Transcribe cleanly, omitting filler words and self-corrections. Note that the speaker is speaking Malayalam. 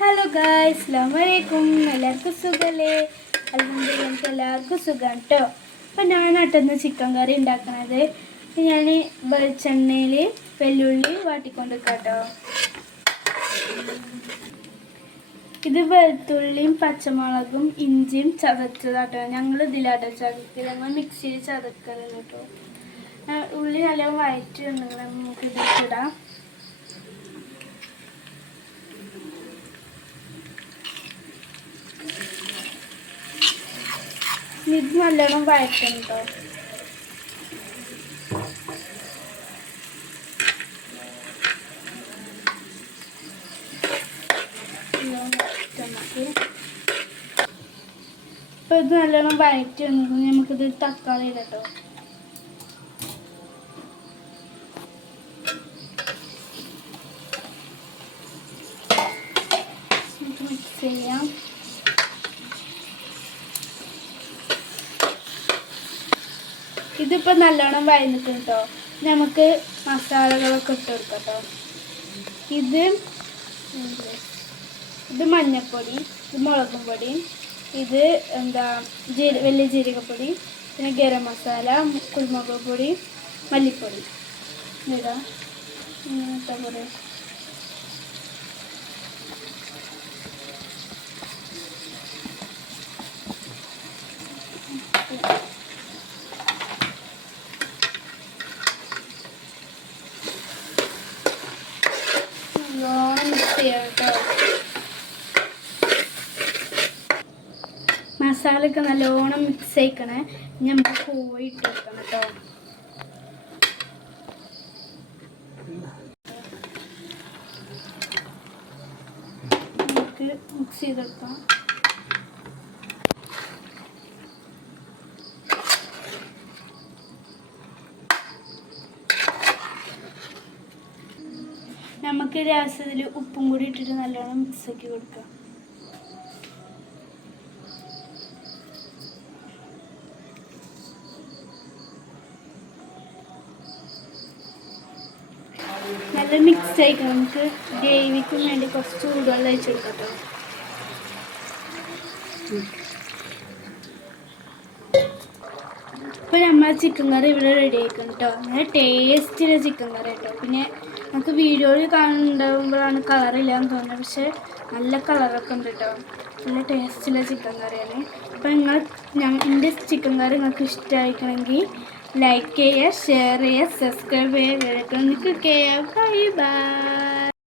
ഹലോ ഗായ്സ്, അസ്സലാമു അലൈക്കും. എല്ലാവർക്കും സുഖമല്ലേ? അൽഹംദുലില്ലാ, എനിക്ക് എല്ലാവർക്കും സുഖം കേട്ടോ. അപ്പം ഞാൻ നട്ടുന്ന ചിക്കൻ കറി ഉണ്ടാക്കണത് ഞാൻ വെളിച്ചെണ്ണയിൽ വെല്ലുള്ളി വാട്ടിക്കൊണ്ടിരിക്കാം കേട്ടോ. ഇത് വെളുത്തുള്ളിയും പച്ചമുളകും ഇഞ്ചിയും ചതച്ചതാട്ടോ. ഞങ്ങൾ ഇതിലാട്ടോ ചതക്കൽ, ഞങ്ങൾ മിക്സിയിൽ ചതക്കലാണ് കേട്ടോ. ഉള്ളി നല്ല വഴറ്റി ഉണ്ടെങ്കിൽ നമുക്ക് ഇതിടാം. ഇത് നല്ലോണം വഴറ്റണം കേട്ടോ. ഇപ്പൊ ഇത് നല്ലോണം വഴറ്റി ഉണ്ടെങ്കിൽ നമുക്കിത് തക്കാളി ഇടട്ടോ. മിക്സ് ചെയ്യാം. ഇതിപ്പോൾ നല്ലോണം വഴന്നിട്ട് കേട്ടോ. നമുക്ക് മസാലകളൊക്കെ ഇട്ട് കൊടുക്കാം കേട്ടോ. ഇത് മഞ്ഞൾപ്പൊടി, ഇത് മുളകും പൊടി, ഇത് വലിയ ജീരകപ്പൊടി, പിന്നെ ഗരം മസാല, കുരുമുളക് പൊടി, മല്ലിപ്പൊടി ഇടാം. ഇങ്ങനത്തെ പൊടി മസാലയൊക്കെ നല്ലോണം മിക്സ് ചെയ്യിക്കണേ. നമുക്ക് കോഴി ഇട്ട് വെക്കണം കേട്ടോ. നമുക്ക് മിക്സ് ചെയ്തെടുക്കാം. നമുക്ക് രസത്തിൽ ഉപ്പും കൂടി ഇട്ടിട്ട് നല്ലോണം മിക്സ് ആക്കി കൊടുക്കാം. നല്ല മിക്സ് ആയിട്ട് നമുക്ക് ഗ്രേവിക്കും വേണ്ടി കുറച്ച് ചൂടുവെള്ളം ഒഴിച്ച് കൊടുക്കാം. ഇപ്പോൾ നമ്മൾ ചിക്കൻ കറി ഇവിടെ റെഡി ആയിക്കണം കേട്ടോ. നല്ല ടേസ്റ്റിലെ ചിക്കൻ കറി കേട്ടോ. പിന്നെ നമുക്ക് വീഡിയോയിൽ കാണുന്നുണ്ടാകുമ്പോഴാണ് കളറില്ലാന്ന് തോന്നുന്നത്, പക്ഷെ നല്ല കളറൊക്കെ ഉണ്ട് കേട്ടോ. നല്ല ടേസ്റ്റിലെ ചിക്കൻ കറിയാണ്. അപ്പോൾ എൻ്റെ ചിക്കൻ കറി നിങ്ങൾക്ക് ഇഷ്ടമായിരിക്കണമെങ്കിൽ ലൈക്ക് ചെയ്യുക, ഷെയർ ചെയ്യുക, സബ്സ്ക്രൈബ് ചെയ്യുക, ബൈ ബൈ.